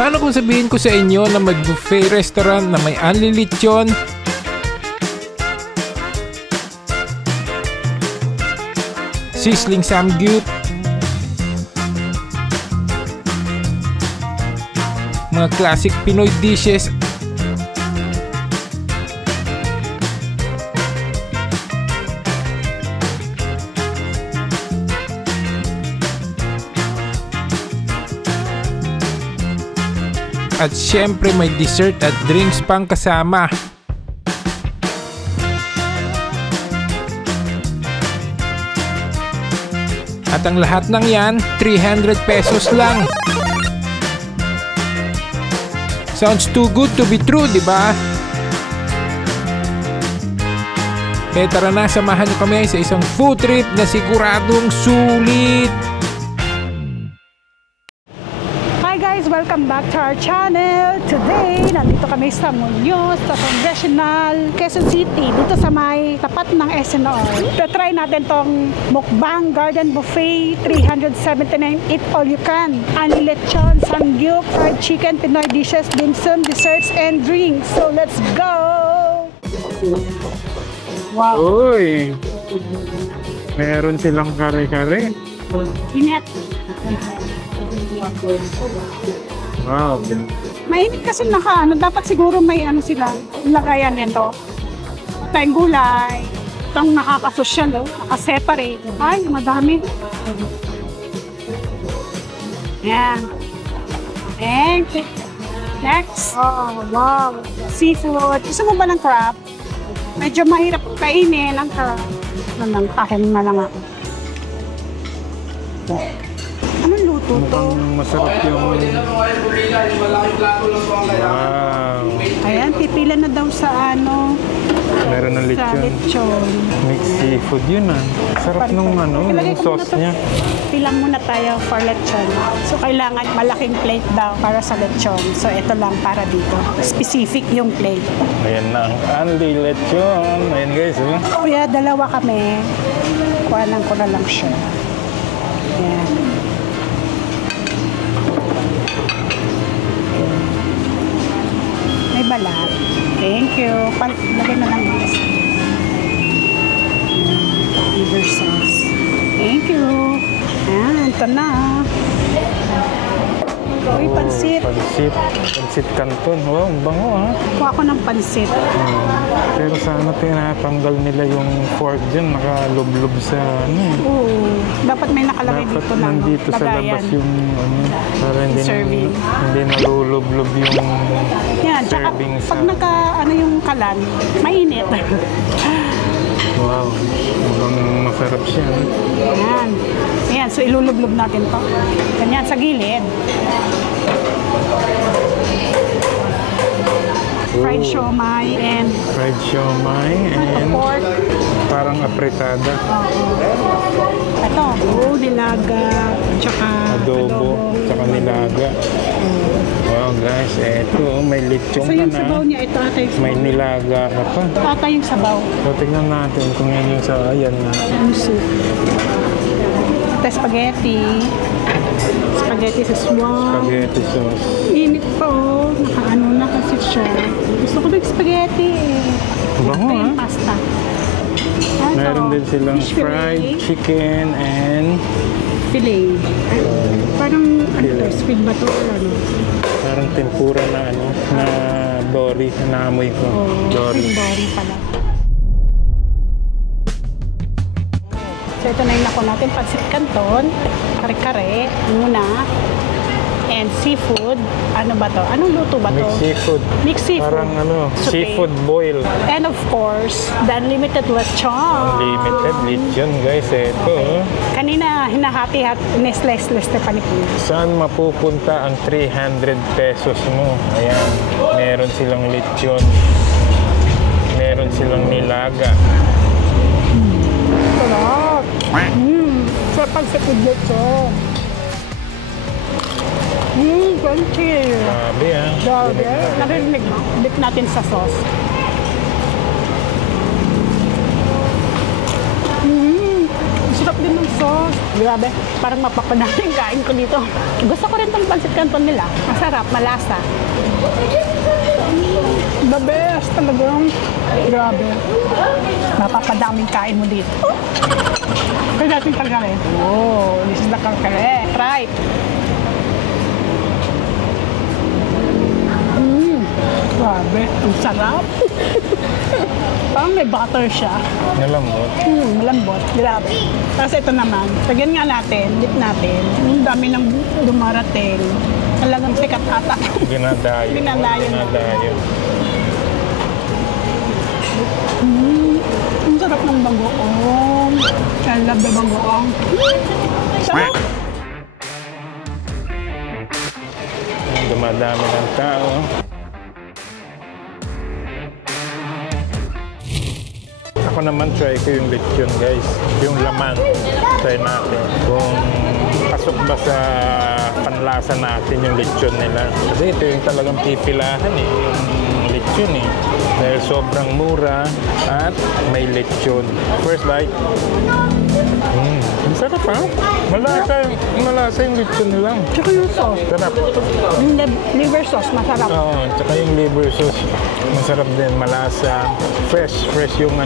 Paano kung sabihin ko sa inyo na may buffet restaurant na may only lechon, sizzling samgyup, mga classic Pinoy dishes, at syempre may dessert at drinks pang kasama. At ang lahat ng yan, 300 pesos lang. Sounds too good to be true, di ba? Kaya tara na, samahan niyo kami sa isang food trip na siguradong sulit. Welcome back to our channel. Today, nandito kami sa Muñoz, sa Congressional, Quezon City, dito sa may tapat ng SNR. Try natin tong Mukbang Garden Buffet 379, eat all you can. Only lechon, samgyup, fried chicken, Pinoy dishes, dim sum, desserts, and drinks. So let's go! Wow! Uy! Meron silang kare-kare. Init! Wow. Mainit kasi dapat siguro may sila, lagayan nito. Tayong gulay, itong nakakasosyal, nakaseparate. Ay, madami. Yan. And next. Oh, wow. Seafood. Gusto mo ba ng crab? Medyo mahirap kainin ang crab. Tahin na lang ako. Anong luto to? Masarap yung... Wow. Ayan, pipila na daw sa Meron ng sa lechon. lechon. Mixed seafood yun Sarap nung Ilagay yung ko sauce muna to. niya. Pilang muna tayo for lechon. So, kailangan malaking plate daw para sa lechon. So, ito lang para dito. Specific yung plate. Ayan na ang only lechon. Ayan guys, Kuya, dalawa kami. Kuhanan ko na lang siya. Ayan. May balat. Thank you. Lagay na lang yung liver sauce. Thank you. Ayan, ito na. Uy, pansit. Pansit canton. Wow, ang bango Kuha ko ng pansit. Pero sana tinatanggal nila yung fork dyan. Nakalublob sa Oo. Dapat may nakalagay Dapat dito na. nandito sa labas yung para Serving. hindi nalulublob yung Yan, tsaka serving pag naka, yung kalan, mainit. Wow, mukhang masarap siya. Yan. Ayan, so ilulublob natin to. Ganyan, sa gilid. Fried siomai and pork. Parang apretada. Ito, nilaga, tsaka Adobo, tsaka nilaga. Wow guys, eto, may lechon So ka yung na. sabaw niya, ito ata yung sabaw. May nilaga ka pa. Ito ata yung sabaw. So tingnan natin kung yan yung sa ayan na. Yung soup. Ito spaghetti. Spaghetti sa swamp. Spaghetti sauce. Init pa nakaano na kasi siya. Gusto ko ng spaghetti Bango Ito yung pasta. Ito, Meron din silang fish fried fillet. chicken and Filet. Parang squid ba ito or parang tempura na na dory na naamoy ko. Dory. Dory pala. So ito na yung nako natin, pansit canton, kare-kare, muna, and seafood. Ano ba to? Anong luto ba to? Mixed seafood. Mixed seafood. Parang Sauté. seafood boil. And of course, the unlimited lechon. Unlimited lechon guys. Ito. Kanina, hinahati-hati, nislice-slice pa ni Kuya. Saan mapupunta ang 300 pesos mo? Ayan. Meron silang lechon. Meron silang nilaga. Sarap! Sarap ang sa lechon. Crunchy. Grabe Grabe. Narinig mo? Dip natin sa sauce. Sarap din ng sauce. Grabe, parang mapapanaming kain ko dito. Gusto ko rin tong pancit canton nila. Masarap, malasa. The best talagang. Grabe. Mapapadaming kain mo dito. Kaya natin kalkale. Oh, this is the kalkale. Try it. Grabe, ang sarap. Parang may butter siya. Malambot. Malambot. Grabe. Tapos ito naman, lagyan nga natin, dip natin. Ang dami ng dumarating. Talagang sikat ata. Ginadayo. Ginadayo. Ang sarap ng bagoong. I love the bagoong. Sarap. Dumadami ng tao. Ako naman try ko yung lechon guys. Yung laman. Try natin. Kung pasok ba sa panlasa natin yung lechon nila. Kasi ito yung talagang pipilahan eh. Yung lechon eh. Dahil sobrang mura at may lechon. First bite. Ang sarap ha? Malasa yung lechon nila. Tsaka yung sauce. Sarap. Yung liver sauce, masarap. Oo, tsaka yung liver sauce, masarap din, malasa. Fresh yung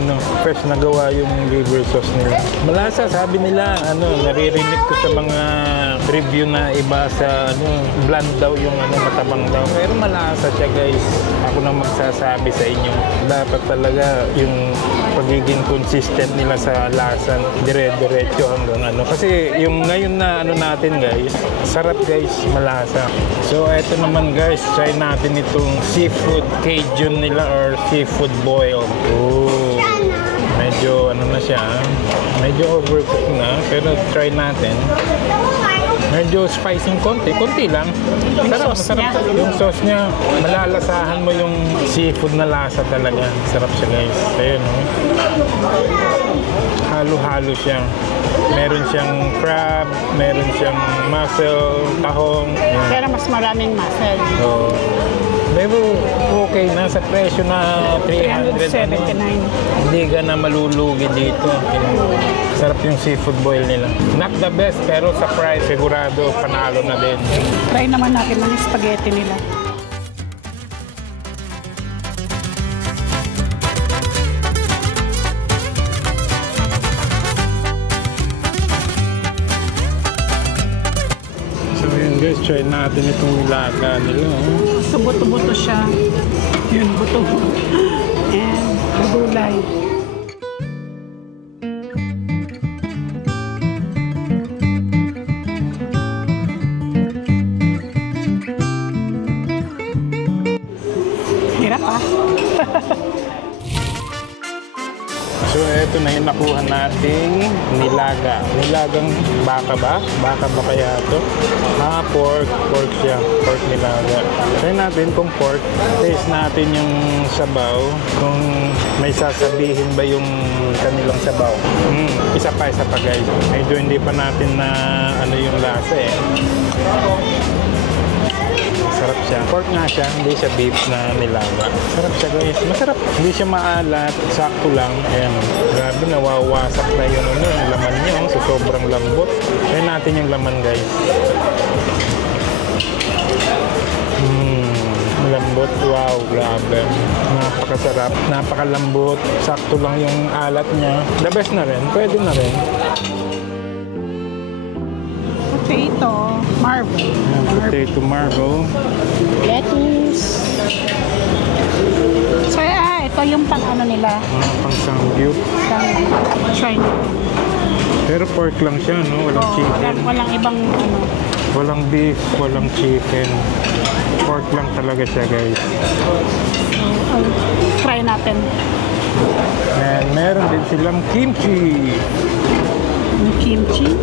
fresh na gawa yung liver sauce nila. Malasa, sabi nila, naririnig ko sa mga review na iba sa, bland daw yung matabang daw. Pero malasa siya guys. Ako na magsasabi sa inyo. Dapat talaga yung pagiging consistent nila sa lasa, dire-diretso hanggang Kasi yung ngayon na natin guys, sarap guys, malasa. So eto naman guys, try natin itong seafood Cajun nila or seafood boil. Oh, medyo na siya, medyo overcooked na, pero try natin. Medyo spicy konti lang. Masarap. Yung sauce niya, malalasahan mo yung seafood na lasa talaga. Sarap siya guys. Ayun, halo-halo siya. Meron siyang crab, meron siyang mussel, tahong. Yan. Pero mas maraming muscle. So, pero okay na sa presyo na 379. Hindi ka na malulugi dito. Sarap yung seafood boil nila. Not the best, pero sa price, sigurado panalo na din. Try naman natin ng spaghetti nila. So yun guys, try natin itong nilaga nila. So buto-buto siya. Yun, buto. And gulay. Hirap ah. So eto na yung nakuha nating nilaga. Nilagang baka ba? Baka ba kaya ito? Pork. Pork siya. Pork nilaga. Try natin kung pork. Taste natin yung sabaw. Kung may sasabihin ba yung kanilang sabaw. Isa pa guys. Medyo hindi pa natin na yung lasa eh. Sarap siya. Pork nga siya, hindi siya beef na nilaga. Sarap siya guys. Masarap. Hindi siya maalat. Sakto lang. Ayan. Grabe, nawawasak na yung laman niya. So, sobrang lambot. Try natin yung laman guys. Lambot. Wow, grabe. Napakasarap. Napakalambot. Sakto lang yung alat niya. The best na rin. Pwede na rin. Potato marble. Potato marble. Lettuce. So, ito yung nila. Pang samgyup. Try natin. Pero pork lang siya, no? Walang chicken. Walang ibang Walang beef, walang chicken. Pork lang talaga siya, guys. Try natin. And meron din silang kimchi. Yung kimchi.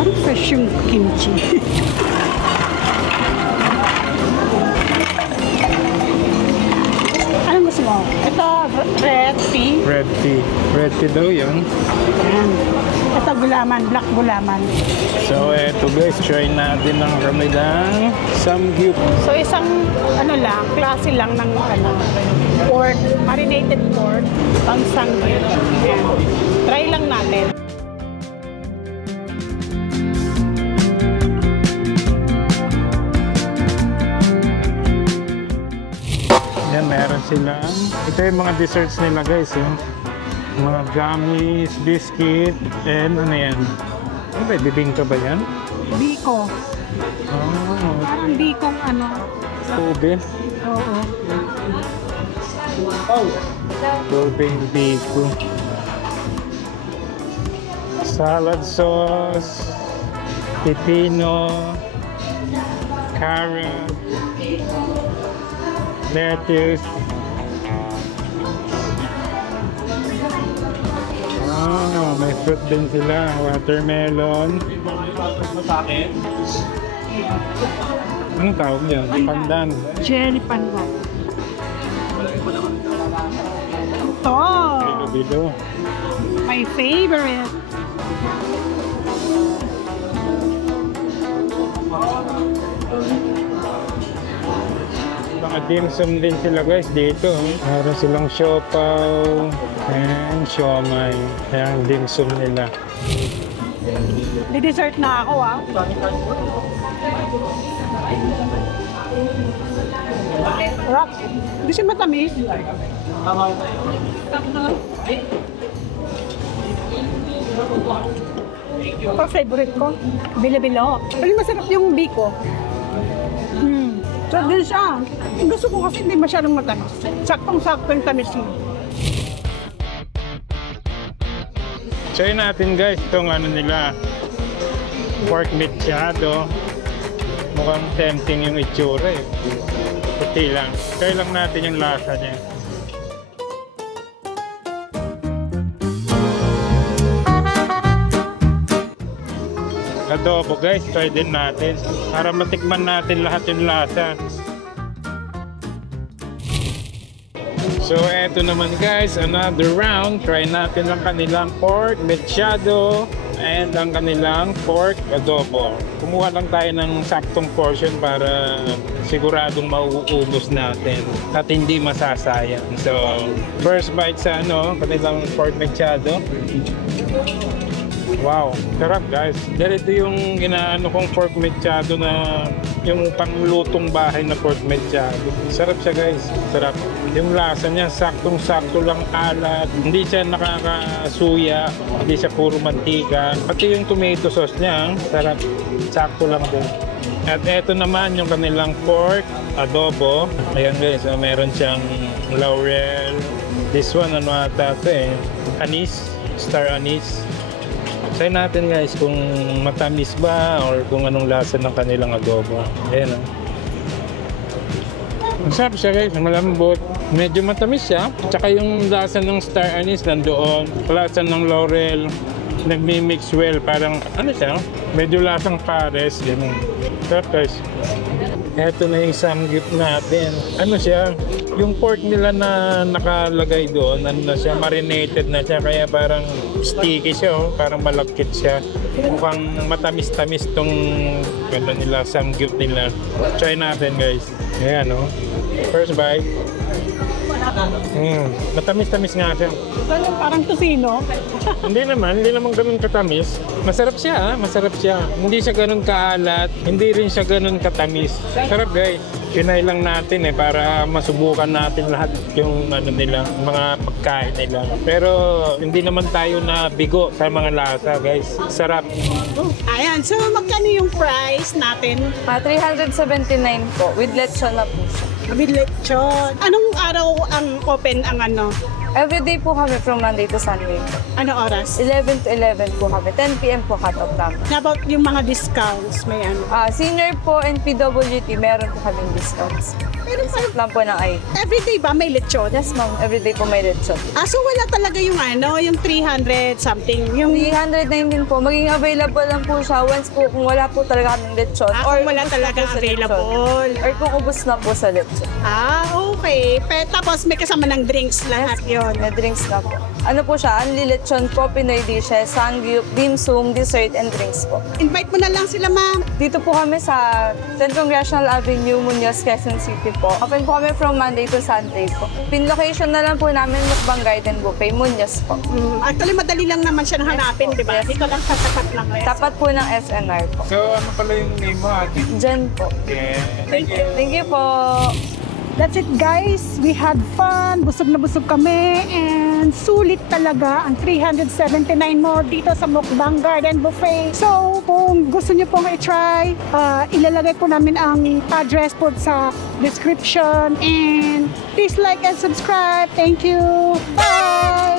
Parang fresh yung kimchi. Anong gusto mo? Ito, red tea. Red tea. Red tea daw yun. Ayan. Ito, gulaman. Black gulaman. So, eto guys, try natin ang kanilang samgyup. So, isang, klase lang ng, pork, marinated pork, pang sangyup. Ayan. Try lang natin. silang, ito yung mga desserts nila guys. Mga gummies, biscuit, and ano yan? Ano ba, bibingka ba yan? Biko. Oh, Parang bikong ano. tubig. Oo. Tubig biko. Salad sauce, pipino, carrot, lettuce. Ah, may fruit din sila. Watermelon. Anong tawag niyan? Pandan. Jelly pandan. Ito. Bilo-bilo. My favorite. Mga dim sum din sila guys dito. Meron silang siopaw and siomay. Ayan ang dim sum nila. Di-dessert na ako ah. Rock. Hindi siya matamis. Ito favorite ko. Bilo-bilo. Pero masarap yung biko. So din siya. Gusto ko kasi hindi masyadong matamis. Saktong-sakto yung tamis mo. Try natin guys itong ano nila. Pork mechado. Mukhang tempting yung itsura eh. Puti lang. Try lang natin yung lasa niya. Adobo guys, try din natin para matikman natin lahat yung lasa. So eto naman guys, another round. Try natin ang kanilang pork mechado and ang kanilang pork adobo. Kumuha lang tayo ng saktong portion para siguradong mauubos natin at hindi masasayang. So first bite sa kanilang pork mechado. Wow, sarap guys. Ganito yung inaano kong pork mechado na yung panglutong bahay na pork mechado. Sarap siya guys, sarap. Yung lasa niya, saktong-sakto lang alat. Hindi siya nakakasuya, hindi siya puro mantika. Pati yung tomato sauce niya, sarap. Sakto lang din. At eto naman yung kanilang pork adobo. Ayan guys, meron siyang laurel. This one, ano ata ito eh? Anise, star anise. Try natin guys kung matamis ba or kung anong lasa ng kanilang adobo. Ayan o. Masarap siya guys, malambot. Medyo matamis siya. Tsaka yung lasa ng star anise nandoon. Lasa ng laurel. Nagmi-mix well. Parang ano siya? Medyo lasang pares. Ganun. Sarap guys. Eto na yung samgyup natin. Ano siya? Yung pork nila na nakalagay doon, ano na siya, marinated na siya. Kaya parang sticky siya, parang malagkit siya. Mukhang matamis-tamis tong nila, samgyup nila. Try natin guys. Ayan First bite. Matamis-tamis nga siya. Parang tosino. Hindi naman ganun katamis. Masarap siya, masarap siya. Hindi siya ganun kaalat, hindi rin siya ganun katamis. Sarap guys. Pinay lang natin para masubukan natin lahat yung nila, mga pagkain nila. Pero hindi naman tayo na bigo sa mga lasa guys. Sarap. Ayan, so magkano yung price natin? 379 po, with lechon na po siya. With lechon. Anong araw ang open ang Everyday po kami from Monday to Sunday po. Ano oras? 11 to 11 po kami. 10 p.m. po cut-off namin. How about yung mga discounts? May Senior po and PWT, meron po kaming discounts. Pero Lang po ng ay. everyday ba may lechon? Yes ma'am, everyday po may lechon. So wala talaga yung yung 300 something. Yung 319 po, maging available lang po siya once po kung wala po talaga kaming lechon. kung wala ubos na talaga po sa available. lechon. Or kung ubos na po sa lechon. Okay. Tapos may kasama ng drinks lahat yun. May drinks na po. Ano po siya, only lechon po, Pinoy dishes, sangyup, dim sum, dessert, and drinks po. Invite mo na lang sila, ma'am. Dito po kami sa 10 Congressional Avenue, Muñoz, Quezon City po. Open po kami from Monday to Sunday po. Pin location na lang po namin, Mukbang Garden Buffet, Muñoz po. Actually, madali lang naman siya hanapin, di ba? Yes. Dito lang sa tapat lang. Tapat po ng SNR po. So ano pala yung name mo ate? Jen po. Yeah. Thank you po. That's it guys. We had fun. Busog na busog kami. And sulit talaga ang 379 more dito sa Mukbang Garden Buffet. So, kung gusto nyo pong i-try, ilalagay po namin ang address po sa description. And please like and subscribe. Thank you. Bye!